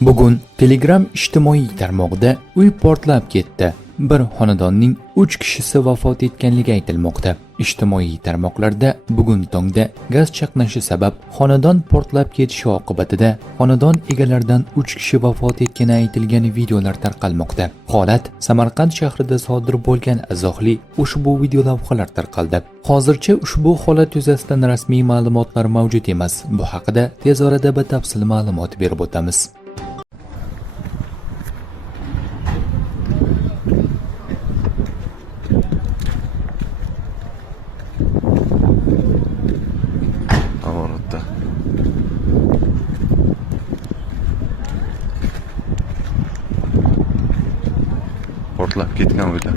Bugun Telegram ijtimoiy tarmog'ida uy portlab ketdi. Bir xonadonning 3 kishisi vafot etganligi aytilmoqda. Ijtimoiy tarmoqlarda bugun tongda gaz chaqnashi sabab xonadon portlab ketishi oqibatida xonadon egalaridan 3 kishi vafot etgani aytilgan videolar tarqalmoqda. Holat Samarqand shahrida sodir bo'lgan izohli ushbu video lavhalar tarqaldi. Hozircha ushbu holat yuzasidan rasmiy ma'lumotlar mavjud emas. Bu haqida tez orada batafsil ma'lumot berib o'tamiz. Amoratda portlab ketgan uylar.